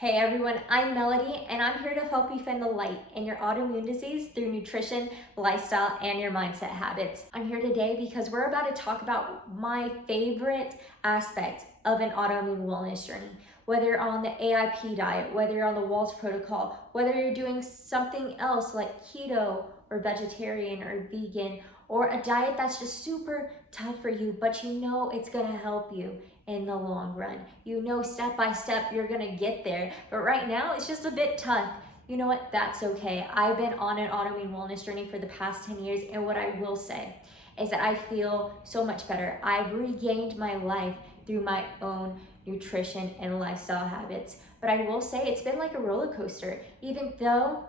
Hey everyone, I'm Melody and I'm here to help you find the light in your autoimmune disease through nutrition, lifestyle, and your mindset habits. I'm here today because we're about to talk about my favorite aspect of an autoimmune wellness journey. Whether you're on the AIP diet, whether you're on the Wahls Protocol, whether you're doing something else like keto or vegetarian or vegan, or a diet that's just super tough for you, but you know it's gonna help you in the long run. You know step by step you're gonna get there, but right now it's just a bit tough. You know what? That's okay. I've been on an autoimmune wellness journey for the past 10 years, and what I will say is that I feel so much better. I've regained my life through my own nutrition and lifestyle habits. But I will say it's been like a roller coaster. Even though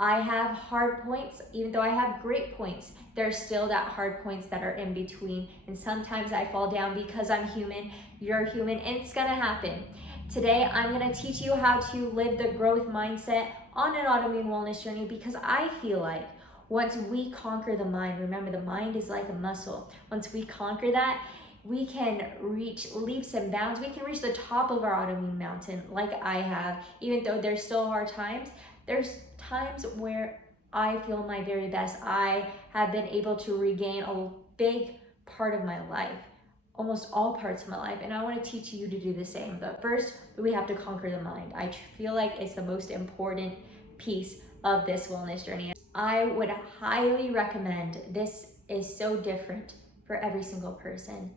I have hard points, even though I have great points, there's still that hard points that are in between. And sometimes I fall down because I'm human, you're human, and it's gonna happen. Today, I'm gonna teach you how to live the growth mindset on an autoimmune wellness journey, because I feel like once we conquer the mind, remember the mind is like a muscle. Once we conquer that, we can reach leaps and bounds. We can reach the top of our autoimmune mountain like I have. Even though there's still hard times, there's times where I feel my very best. I have been able to regain a big part of my life, almost all parts of my life, and I want to teach you to do the same. But first, we have to conquer the mind. I feel like it's the most important piece of this wellness journey. I would highly recommend, this is so different for every single person,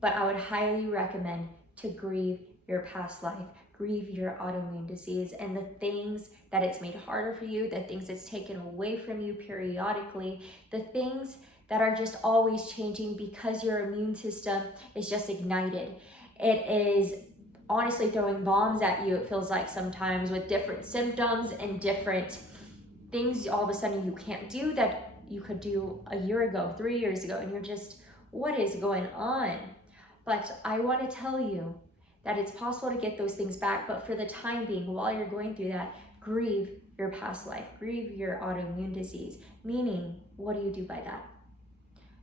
but I would highly recommend to grieve your past life, grieve your autoimmune disease and the things that it's made harder for you, the things it's taken away from you periodically, the things that are just always changing because your immune system is just ignited. It is honestly throwing bombs at you, it feels like sometimes, with different symptoms and different things all of a sudden you can't do that you could do a year ago, 3 years ago, and you're just, what is going on? But I want to tell you that it's possible to get those things back, but for the time being, while you're going through that, grieve your past life, grieve your autoimmune disease. Meaning, what do you do by that?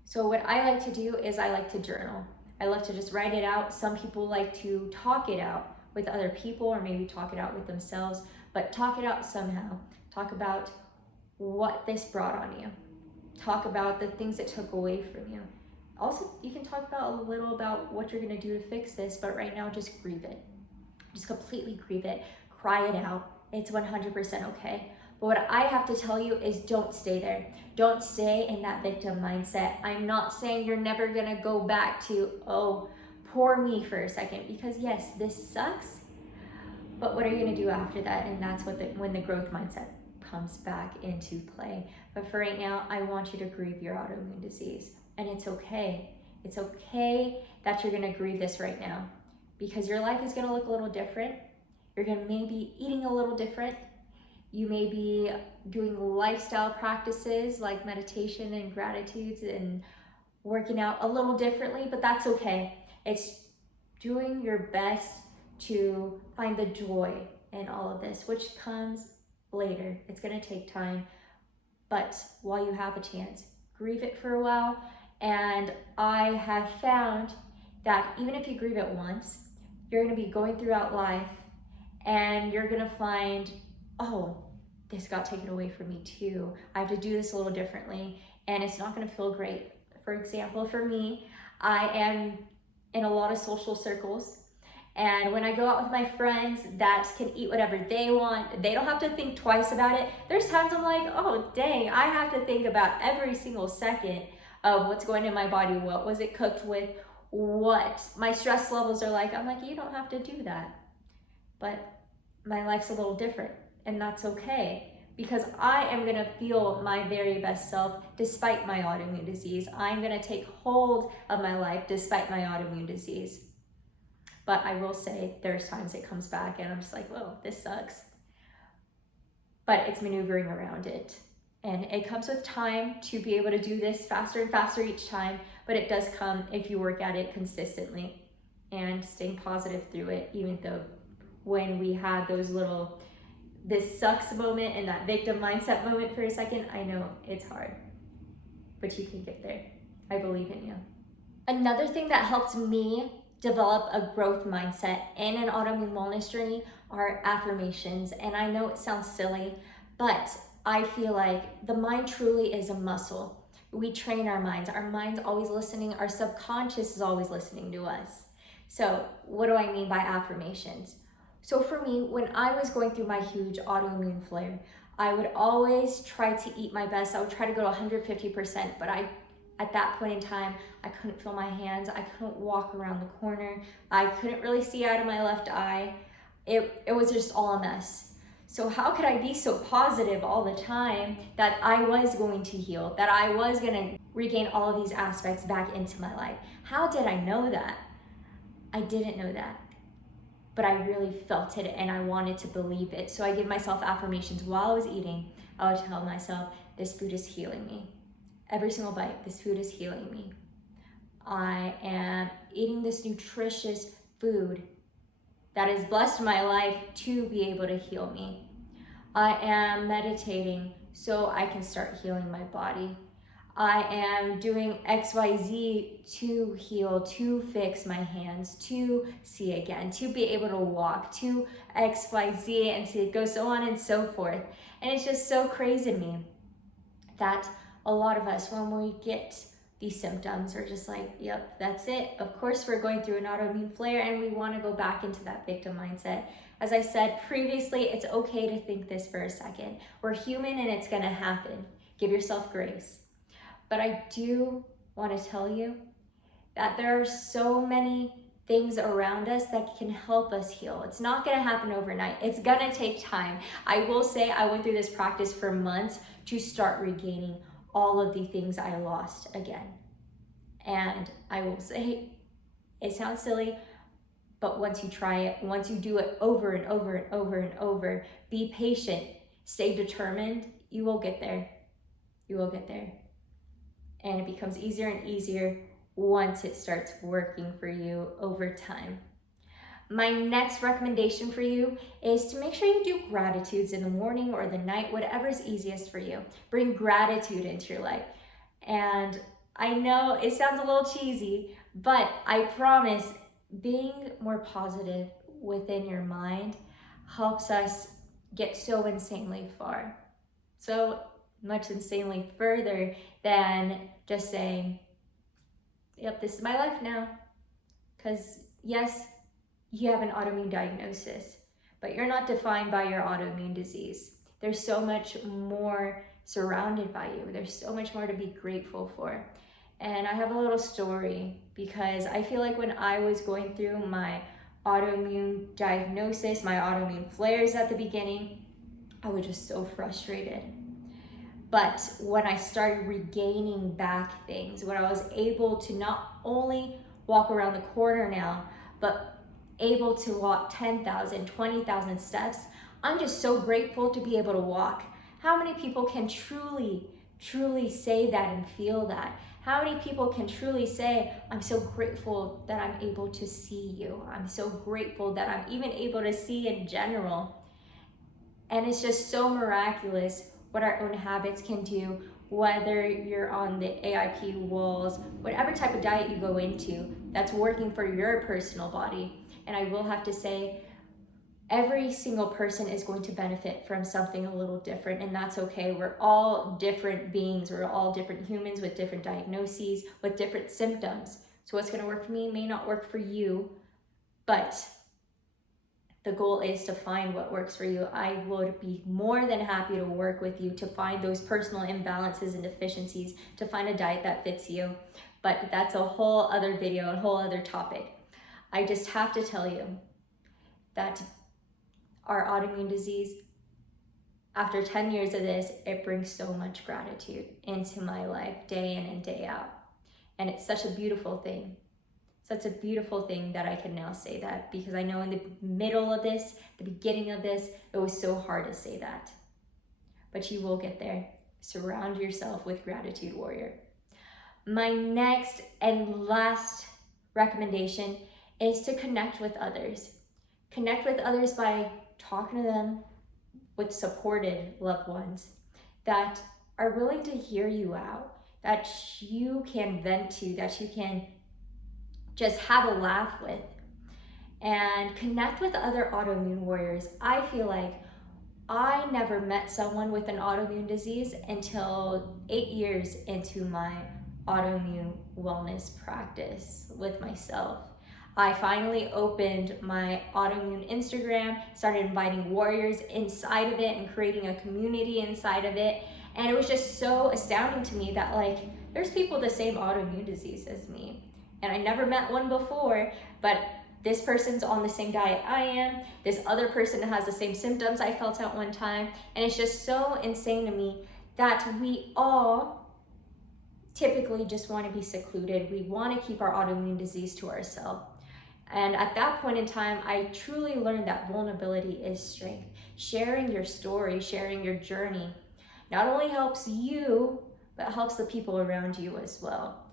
So what I like to do is I like to journal. I love to just write it out. Some people like to talk it out with other people, or maybe talk it out with themselves, but talk it out somehow. Talk about what this brought on you. Talk about the things it took away from you. Also, you can talk about a little about what you're gonna do to fix this, but right now, just grieve it. Just completely grieve it, cry it out. It's 100% okay. But what I have to tell you is don't stay there. Don't stay in that victim mindset. I'm not saying you're never gonna go back to, oh, poor me for a second, because yes, this sucks, but what are you gonna do after that? And that's when the growth mindset comes back into play. But for right now, I want you to grieve your autoimmune disease. And it's okay. It's okay that you're gonna grieve this right now, because your life is gonna look a little different. You're gonna maybe eating a little different. You may be doing lifestyle practices like meditation and gratitudes and working out a little differently, but that's okay. It's doing your best to find the joy in all of this, which comes later. It's gonna take time, but while you have a chance, grieve it for a while. And I have found that even if you grieve it once, you're gonna be going throughout life and you're gonna find, oh, this got taken away from me too. I have to do this a little differently, and it's not gonna feel great. For example, for me, I am in a lot of social circles, and when I go out with my friends that can eat whatever they want, they don't have to think twice about it. There's times I'm like, oh dang, I have to think about every single second of what's going in my body, what was it cooked with, what my stress levels are like. I'm like, you don't have to do that. But my life's a little different, and that's okay, because I am gonna feel my very best self despite my autoimmune disease. I'm gonna take hold of my life despite my autoimmune disease. But I will say there's times it comes back and I'm just like, whoa, this sucks. But it's maneuvering around it. And it comes with time to be able to do this faster and faster each time, but it does come if you work at it consistently and staying positive through it, even though when we have those little, this sucks moment and that victim mindset moment for a second, I know it's hard, but you can get there. I believe in you. Another thing that helped me develop a growth mindset in an autoimmune wellness journey are affirmations. And I know it sounds silly, but I feel like the mind truly is a muscle. We train our minds. Our mind's always listening. Our subconscious is always listening to us. So what do I mean by affirmations? So for me, when I was going through my huge autoimmune flare, I would always try to eat my best. I would try to go to 150%, but at that point in time, I couldn't feel my hands. I couldn't walk around the corner. I couldn't really see out of my left eye. It was just all a mess. So how could I be so positive all the time that I was going to heal, that I was going to regain all of these aspects back into my life? How did I know that? I didn't know that, but I really felt it and I wanted to believe it. So I give myself affirmations while I was eating. I would tell myself, this food is healing me. Every single bite, this food is healing me. I am eating this nutritious food that has blessed my life to be able to heal me. I am meditating so I can start healing my body. I am doing XYZ to heal, to fix my hands, to see again, to be able to walk, to XYZ, and see it go so on and so forth. And it's just so crazy to me that a lot of us, when we get these symptoms, are just like, yep, that's it. Of course, we're going through an autoimmune flare and we want to go back into that victim mindset. As I said previously, it's okay to think this for a second. We're human and it's going to happen. Give yourself grace. But I do want to tell you that there are so many things around us that can help us heal. It's not going to happen overnight. It's going to take time. I will say I went through this practice for months to start regaining all of the things I lost again. And I will say, it sounds silly, but once you try it, once you do it over and over and over and over, be patient, stay determined, you will get there. You will get there. And it becomes easier and easier once it starts working for you over time. My next recommendation for you is to make sure you do gratitudes in the morning or the night, whatever is easiest for you. Bring gratitude into your life. And I know it sounds a little cheesy, but I promise being more positive within your mind helps us get so insanely far. So much insanely further than just saying, yep, this is my life now. Because yes, you have an autoimmune diagnosis, but you're not defined by your autoimmune disease. There's so much more surrounded by you. There's so much more to be grateful for. And I have a little story because I feel like when I was going through my autoimmune diagnosis, my autoimmune flares at the beginning, I was just so frustrated. But when I started regaining back things, when I was able to not only walk around the corner now, but able to walk 10,000, 20,000 steps, I'm just so grateful to be able to walk. How many people can truly say that and feel that? How many people can truly say, I'm so grateful that I'm able to see you. I'm so grateful that I'm even able to see in general. And it's just so miraculous what our own habits can do, whether you're on the AIP, Wahls, whatever type of diet you go into that's working for your personal body. And I will have to say, every single person is going to benefit from something a little different, and that's okay. We're all different beings. We're all different humans with different diagnoses, with different symptoms. So what's going to work for me may not work for you, but the goal is to find what works for you. I would be more than happy to work with you to find those personal imbalances and deficiencies, to find a diet that fits you. But that's a whole other video, a whole other topic. I just have to tell you that our autoimmune disease, after 10 years of this, it brings so much gratitude into my life day in and day out. And it's such a beautiful thing. Such a beautiful thing that I can now say that, because I know in the middle of this, the beginning of this, it was so hard to say that. But you will get there. Surround yourself with gratitude, warrior. My next and last recommendation is to connect with others. Connect with others by talking to them with supported loved ones that are willing to hear you out, that you can vent to, that you can just have a laugh with. and connect with other autoimmune warriors. I feel like I never met someone with an autoimmune disease until 8 years into my autoimmune wellness practice with myself. I finally opened my autoimmune Instagram, started inviting warriors inside of it and creating a community inside of it. And it was just so astounding to me that like there's people with the same autoimmune disease as me. And I never met one before, but this person's on the same diet I am. This other person has the same symptoms I felt at one time. And it's just so insane to me that we all typically just want to be secluded. We want to keep our autoimmune disease to ourselves. And at that point in time, I truly learned that vulnerability is strength. Sharing your story, sharing your journey, not only helps you, but helps the people around you as well.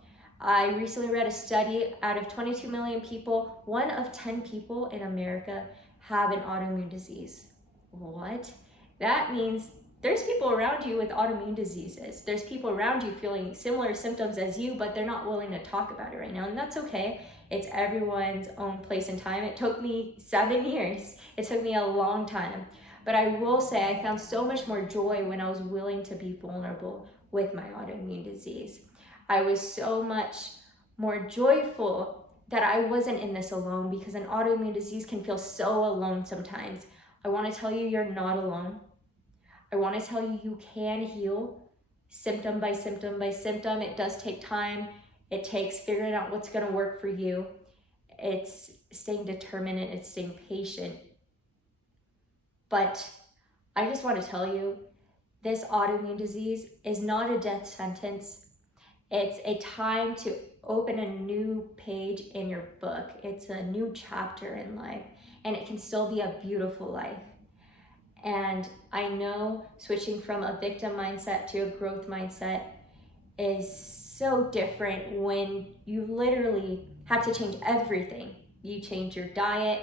I recently read a study, out of 22 million people, 1 of 10 people in America have an autoimmune disease. What? That means there's people around you with autoimmune diseases. There's people around you feeling similar symptoms as you, but they're not willing to talk about it right now, and that's okay. It's everyone's own place and time. It took me 7 years. It took me a long time. But I will say I found so much more joy when I was willing to be vulnerable with my autoimmune disease. I was so much more joyful that I wasn't in this alone, because an autoimmune disease can feel so alone sometimes. I want to tell you, you're not alone. I want to tell you, you can heal symptom by symptom by symptom. It does take time. It takes figuring out what's going to work for you. It's staying determined and it's staying patient. But I just want to tell you, this autoimmune disease is not a death sentence. It's a time to open a new page in your book. It's a new chapter in life, and it can still be a beautiful life. And I know switching from a victim mindset to a growth mindset is so different when you literally have to change everything. You change your diet,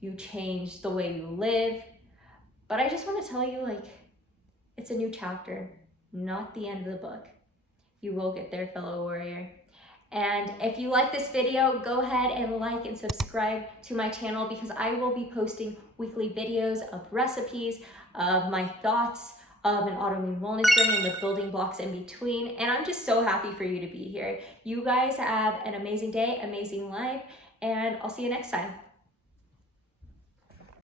you change the way you live. But I just want to tell you, like, it's a new chapter, not the end of the book. You will get there, fellow warrior. And if you like this video, go ahead and like and subscribe to my channel, because I will be posting weekly videos of recipes, of my thoughts of an autoimmune wellness journey and the building blocks in between. And I'm just so happy for you to be here. You guys have an amazing day, amazing life, and I'll see you next time.